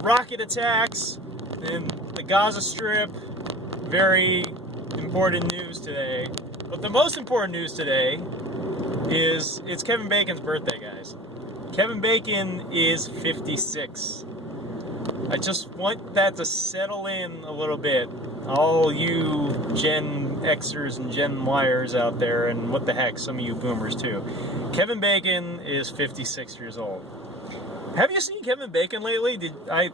rocket attacks in the Gaza Strip. Very important news today. But the most important news today is it's Kevin Bacon's birthday, guys. Kevin Bacon is 56. I just want that to settle in a little bit. All you Gen Xers and Gen Yers out there, and what the heck, some of you boomers too. Kevin Bacon is 56 years old. Have you seen Kevin Bacon lately? I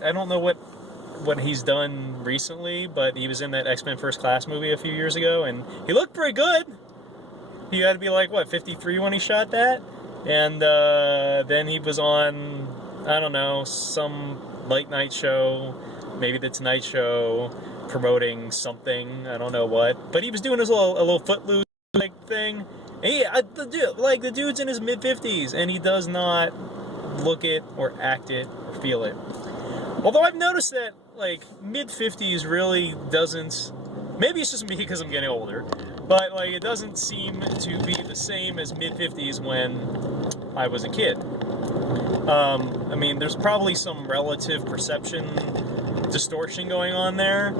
don't know what he's done recently, but he was in that X-Men First Class movie a few years ago, and he looked pretty good. He had to be like, what, 53 when he shot that? And then he was on, I don't know, some late night show, maybe the Tonight Show, promoting something, I don't know what. But he was doing his a little Footloose like thing. And the dude's in his mid-50s, and he does not look it or act it or feel it. Although I've noticed that, like, mid-50s really doesn't, maybe it's just me because I'm getting older, but, like, it doesn't seem to be the same as mid-50s when I was a kid. I mean, there's probably some relative perception distortion going on there,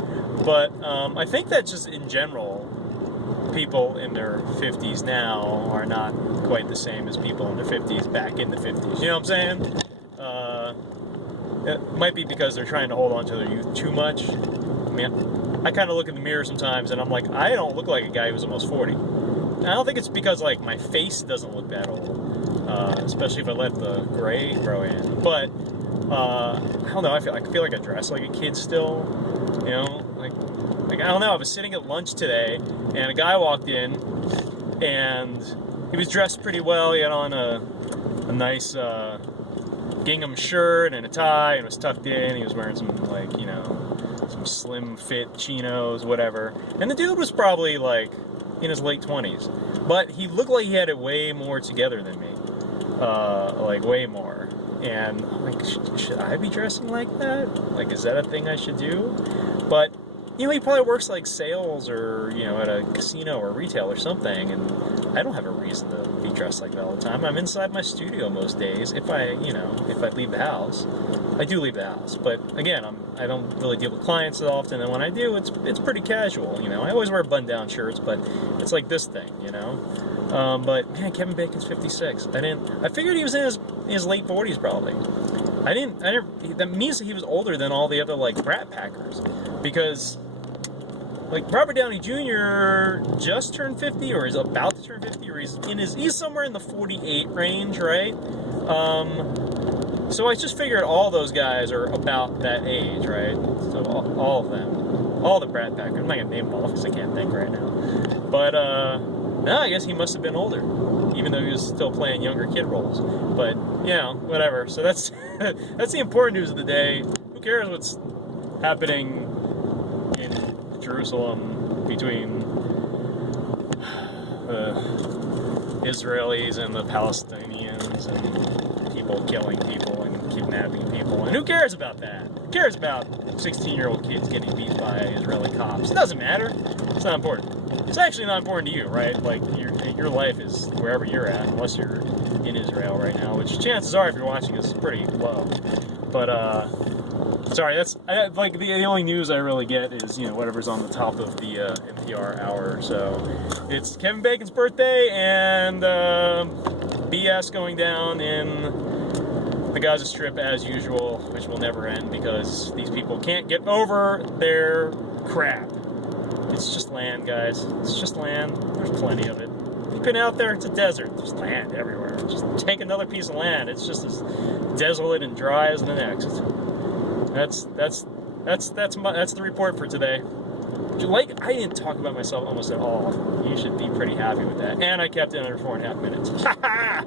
but I think that just in general, people in their 50s now are not quite the same as people in their 50s back in the 50s. You know what I'm saying? It might be because they're trying to hold on to their youth too much. I mean, I kind of look in the mirror sometimes and I'm like, I don't look like a guy who's almost 40. And I don't think it's because, like, my face doesn't look that old, especially if I let the gray grow in. But I don't know. I feel like I dress like a kid still. You know, like I don't know. I was sitting at lunch today, and a guy walked in, and he was dressed pretty well. He had on a nice gingham shirt and a tie, and was tucked in. He was wearing some, like, you know, some slim fit chinos, whatever. And the dude was probably like in his late 20s, but he looked like he had it way more together than me, like way more. And I'm like, should I be dressing like that? Like, is that a thing I should do? But, you know, he probably works like sales or, you know, at a casino or retail or something, and I don't have a reason to be dressed like that all the time. I'm inside my studio most days. If I leave the house. I do leave the house, but again, I don't really deal with clients that often, and when I do, it's pretty casual, you know. I always wear button-down shirts, but it's like this thing, you know. But man, Kevin Bacon's 56. I figured he was in his late 40s probably. That means that he was older than all the other, like, Brat Packers, because, like, Robert Downey Jr. just turned 50, or is about to turn 50, or he's somewhere in the 48 range, right? So I just figured all those guys are about that age, right? So all of them, all the Brat Packers. I'm not gonna name them all because I can't think right now. But no, I guess he must have been older, even though he was still playing younger kid roles. But you know, whatever. So that's that's the important news of the day. Who cares what's happening in Jerusalem between the Israelis and the Palestinians and people killing people and kidnapping people? And who cares about that? Who cares about 16-year-old kids getting beat by Israeli cops? It doesn't matter. It's not important. It's actually not important to you, right? Like, your life is wherever you're at, unless you're in Israel right now, which chances are, if you're watching, is pretty low. But sorry, like the only news I really get is, you know, whatever's on the top of the NPR hour. So it's Kevin Bacon's birthday, and BS going down in the Gaza Strip as usual, which will never end because these people can't get over their crap. It's just land, guys. It's just land. There's plenty of it. You've been out there, it's a desert. There's land everywhere. Just take another piece of land. It's just as desolate and dry as the next. That's the report for today. Like, I didn't talk about myself almost at all. You should be pretty happy with that. And I kept it under 4.5 minutes. Ha ha!